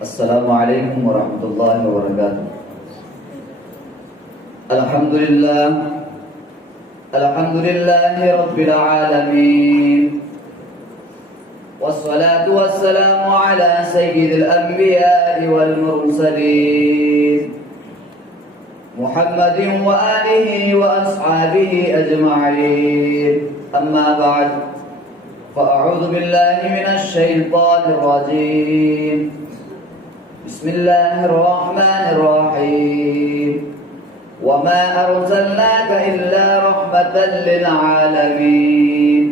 السلام علیکم ورحمۃ اللہ وبرکاتہ. الحمد للہ رب العالمین والصلاة والسلام على سید الانبیاء والمرسلین محمد وآلہ واصحابہ اجمعین. اما بعد فاعوذ باللہ من الشیطان الرجیم. بسم اللہ الرحمن الرحیم. وما ارسلناك الا رحمة للعالمین.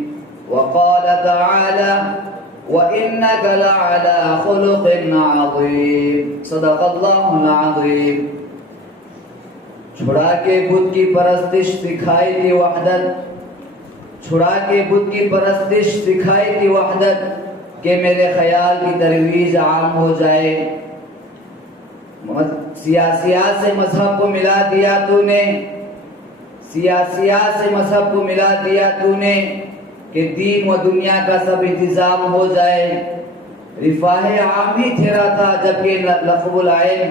وقال تعالى وانك لعلى خلق عظیم. صدق اللہ العظیم. چھڑا کے بت کی پرستش سکھائی تھی وحدت، چھڑا کے بت کی پرستش سکھائی تھی وحدت، کہ میرے خیال کی ترویج عام ہو جائے. سیاسیات سے مذہب کو ملا دیا تو نے، سیاسیات سے مذہب کو ملا دیا تو نے، کہ دین و دنیا کا سب انتظام ہو جائے. رفاہ عامی تیرا تھا جبکہ لقب العین،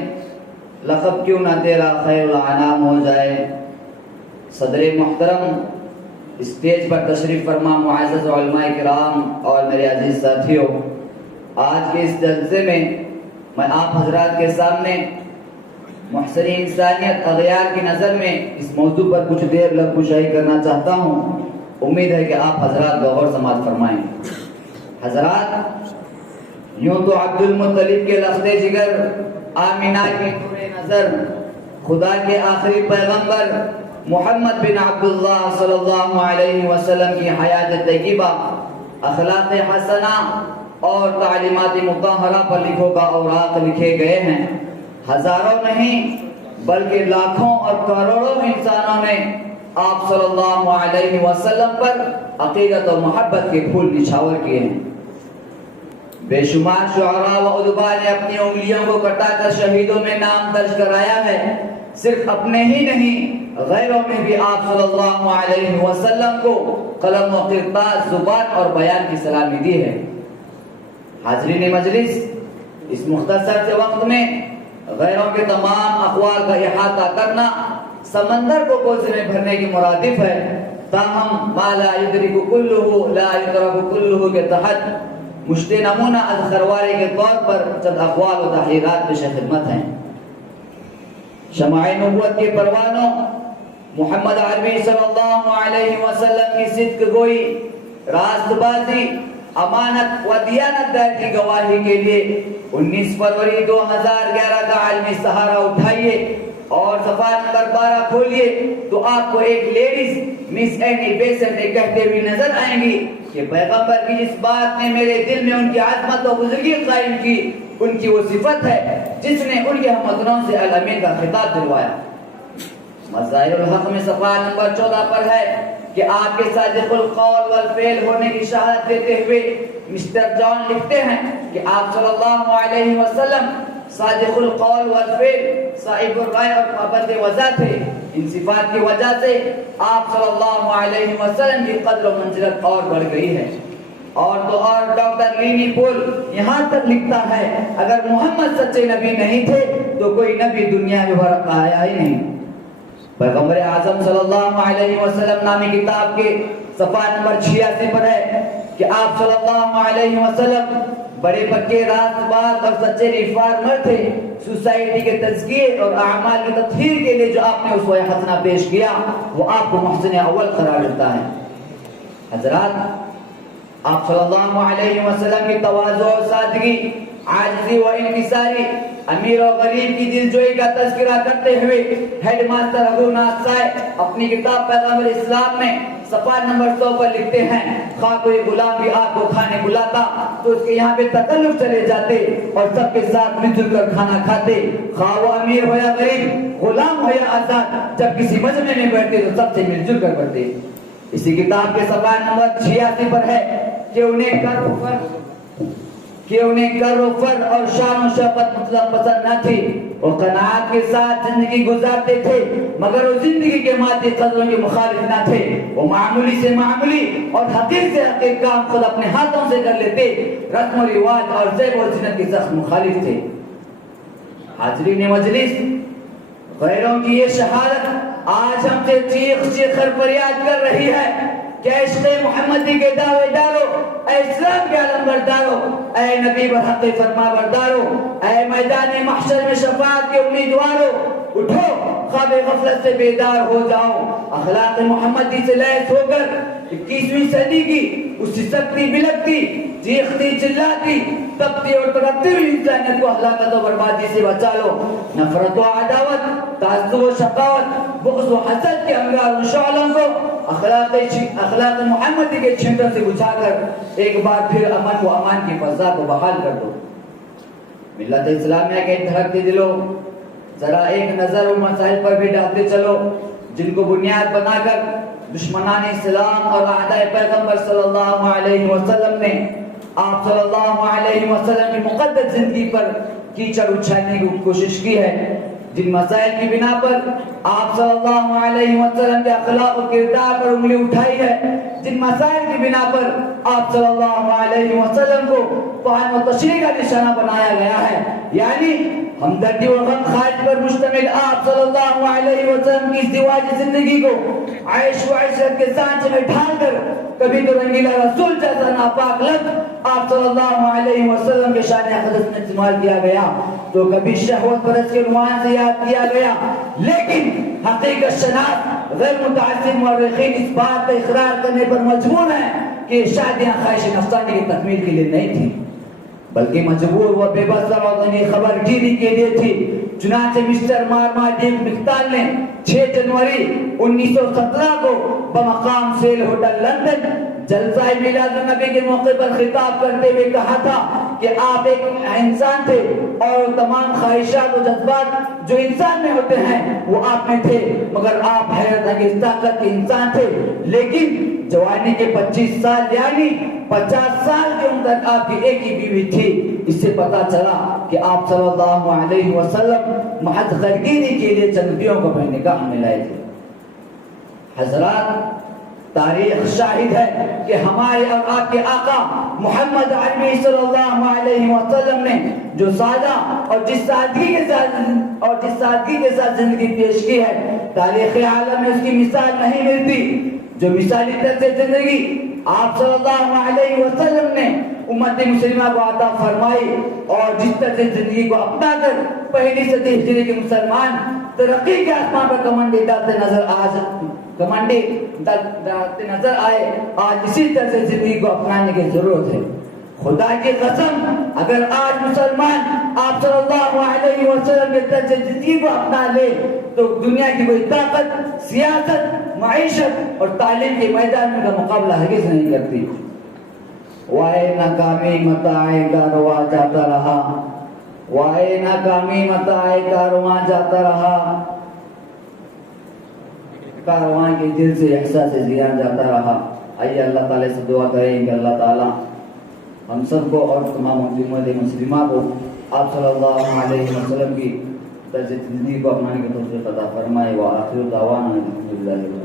لقب کیوں نہ تیرا خیر الانام ہو جائے. صدر محترم، اسٹیج پر تشریف فرما معزز علماء کرام اور میرے عزیز ساتھیوں، آج کے اس جلسے میں میں آپ حضرات کے سامنے محسن انسانیت اغیار کی نظر میں اس موضوع پر کچھ دیر لفظ گوشائی کرنا چاہتا ہوں. امید ہے کہ آپ حضرات غور سماعت فرمائیں. حضرات، یوں تو عبد المطلب کے لخت جگر، آمینہ کی نور نظر، خدا کے آخری پیغمبر محمد بن عبداللہ صلی اللہ علیہ وسلم کی حیات طیبہ، اخلاق حسنہ اور تعلیمات مطہرہ پر لکھوں کا اوراق لکھے گئے ہیں. ہزاروں نہیں بلکہ لاکھوں اور کروڑوں انسانوں نے آپ صلی اللہ علیہ وسلم پر عقیدت و محبت کے پھول نچھاور کیے ہیں. بے شمار شعراء و ادباء نے اپنی انگلیوں کو کٹا کر شہیدوں میں نام درج کرایا ہے. صرف اپنے ہی نہیں، غیروں نے بھی آپ صلی اللہ علیہ وسلم کو قلم و کرتاس، زبان اور بیان کی سلامی دی ہے. حاضرین مجلس، اس مختصر سے وقت میں غیروں کے تمام اقوال کا احاطہ کرنا سمندر کو کوسے میں بھرنے کی مرادف ہے. تاہم ما لا یدرک کلہ لا یدرک کلہ کے تحت مشت نمونہ از خروارے کے طور پر چند اقوال و تحریرات پیش خدمت ہیں. شمع نبوت کے پروانوں، محمد عربی صلی اللہ علیہ وسلم کی صدق گوئی، راست بازی، امانت و دیانت دار کی گواہی کے لیے 19 فروری 2011 کا عالمی سہارا اٹھائیے اور صفحہ نمبر 12 کھولیے تو آپ کو ایک لیڈیز مس اینی بیسنٹ کہتے ہوئے نظر آئیں گی کہ پیغمبر کی جس بات نے میرے دل میں ان کی عظمت و بزرگی قائم کی، ان کی وہ صفت ہے جس نے ان کے ہموطنوں سے الامین کا خطاب دلوایا. مظاہر الحق میں صفحہ نمبر 14 پر ہے کہ آپ کے صادق القول والفعل ہونے کی شہادت دیتے ہوئے مسٹر جان لکھتے ہیں کہ آپ صلی اللہ علیہ وسلم صادق القول والفعل، صاحب الرائے اور پابند وضع تھے. ان صفات کی وجہ سے آپ صلی اللہ علیہ وسلم کی قدر و منزلت اور بڑھ گئی ہے. اور تو اور ڈاکٹر لینی پول یہاں تک لکھتا ہے اگر محمد سچے نبی نہیں تھے تو کوئی نبی دنیا میں برق آیا ہی نہیں. پیغمبر اعظم صلی اللہ علیہ وسلم نامی کتاب کے صفحہ نمبر 86 پر ہے کہ آپ صلی اللہ علیہ وسلم بڑے پکے راست باز اور سچے ریفارمر تھے. سوسائٹی کے تزکیے اور اعمال کی تطہیر کے لیے جو آپ نے اسوہ حسنہ پیش کیا وہ آپ کو محسن اول قرار دیتا ہے. حضرات، آپ صلی اللہ علیہ وسلم کی تواضع و سادگی، عاجزی و انکساری، امیر و غریب کی دلجوئی کا تذکرہ کرتے ہوئے ہیڈ ماسٹر رگھوناتھ سائے اپنی کتاب پیغام اسلام میں صفحہ نمبر 100 پر لکھتے ہیں خواہ کوئی غلام بھی آپ کو کھانے بلاتا تو اس کے یہاں پہ تکلف چلے جاتے اور سب کے ساتھ مل جل کر کھانا کھاتے. خواہ وہ امیر ہو یا غریب، غلام ہو یا آزاد، جب کسی مجمع میں بیٹھتے تو سب سے مل جل کر بیٹھتے. اسی کتاب کے صفحہ نمبر 86 پر ہے کہ انہیں کہ انہیں کر و فر اور شان و شوکت مطلق پسند نہ تھی، وہ قناعت کے ساتھ زندگی گزارتے تھے، مگر وہ زندگی کے مادی قدروں کے مخالف نہ تھے۔ وہ معمولی سے معمولی اور حقیر سے حقیر کام خود اپنے ہاتھوں سے کر لیتے، رسم و رواج اور زیب و زینت کے سخت مخالف تھے۔ حاضرین مجلس، غیروں کی یہ شہادت آج ہم سے چیخ چیخ کر فریاد کر رہی ہے کہ اے عشق محمدی کے دعوے دارو، اے اسلام کے علم بردارو، اے نبی برحق فرما بردارو، اے میدان محشر میں شفاعت کے امیدوارو، اٹھو، خواب غفلت سے بیدار ہو جاؤ، اخلاق محمدی سے لیس ہو کر 21ویں صدی کی اسی سکتی بلکتی چیختی چلاتی تپتی اور تڑپتی ہوئی انسانیت کو ہلاکت و بربادی سے بچا لو۔ نفرت و عداوت، تعصب و شقاوت، بغض و حسد کے انگار و شعلوں کو اخلاق محمدی کے چھنٹوں سے بجھا کر ایک بار پھر امن و امان کی فضا کو بحال کر دو۔ ملت اسلامیہ کے دھڑکتے دلوں، ذرا ایک نظر ان مسائل پر بھی ڈالتے چلو جن کو بنیاد بنا کر دشمنان اسلام اور اعداء پیغمبر صلی اللہ علیہ وسلم نے آپ صلی اللہ علیہ وسلم کی مقدس زندگی پر کیچڑ اچھالنے کی کوشش کی ہے، جن مسائل کی بنا پر آپ صلی اللہ علیہ وسلم کے اخلاق و کردار پر انگلی اٹھائی ہے، جن مسائل کی بنا پر آپ صلی اللہ علیہ وسلم کو طعن و تشریح کا نشانہ بنایا گیا ہے، یعنی ہمدردی و غم خارج پر مشتمل آپ صلی اللہ علیہ وسلم کی ازدواجی زندگی کو عیش و عشرت کے سانچے میں ڈھال کر کبھی تو رنگیلا رسول جیسا ناپاک لفظ آپ صلی اللہ علیہ وسلم کے شان اقدس میں استعمال کیا گیا، تو کبھی شہوت پرست کے عنوان سے یاد کیا گیا، لیکن حقیقت شناس غیر متعصب مورخین اس بات کا اقرار کرنے پر مجبور ہیں کہ شادیاں خواہش نفسانی کی تکمیل کے لیے نہیں تھی، بلکہ مجبور و بے بس اور خبر گیری کے لیے تھی۔ چنانچہ مسٹر مارماڈیک مختال نے 6 جنوری 1917 کو بمقام سیل ہوٹل لندن جلسہ میلاد النبی کے موقع پر خطاب کرتے ہوئے کہا تھا کہ آپ ایک انسان تھے اور تمام خواہشات و جذبات جو انسان میں ہوتے ہیں وہ آپ میں تھے، مگر آپ حیرت انگیز طاقت کے انسان تھے، لیکن جوانی کے 25 سال یعنی 50 سال کے عمر تک آپ کی ایک ہی بیوی تھی۔ اس سے پتا چلا کہ آپ صلی اللہ علیہ وسلم محض غرگیری کے لیے چندیوں کو اپنے نکاح میں لائے تھے۔ حضرات، تاریخ شاہد ہے کہ ہمارے اور آپ کے آقا محمد عربی صلی اللہ علیہ وسلم نے جو سادہ اور جس سادگی کے ساتھ زندگی پیش کی ہے، تاریخ عالم میں اس کی مثال نہیں ملتی۔ جو مثالی طرز زندگی آپ صلی اللہ علیہ وسلم نے امت مسلمہ کو عطا فرمائی اور جس طرز زندگی کو اپنا کر پہلی صدی ہجری کے مسلمان ترقی کے آسمان پر کمانڈے ڈالتے نظر آئے، آج اسی طرز زندگی کو اپنانے کی ضرورت ہے۔ خدا کی قسم، اگر آج مسلمان آپ صلی اللہ علیہ وسلم کے طرز زندگی کو اپنا لے تو دنیا کی کوئی طاقت سیاست، معیشت اور تعلیم کے میدان میں کا مقابلہ ہرگز نہیں کرتی۔ وائے ناکامی متاع کارواں جاتا رہا، وائے ناکامی متاع کارواں جاتا رہا، کارواں کے دل سے احساس زیان جاتا رہا۔ آئیے اللہ تعالیٰ سے دعا کریں کہ اللہ تعالیٰ ہم سب کو اور تمام امت مسلمہ کو آپ صلی اللہ علیہ وسلم کی طرز زندگی کو اپنانے کی توفیق عطا فرمائے۔ وآخر دعوانا الحمدللہ۔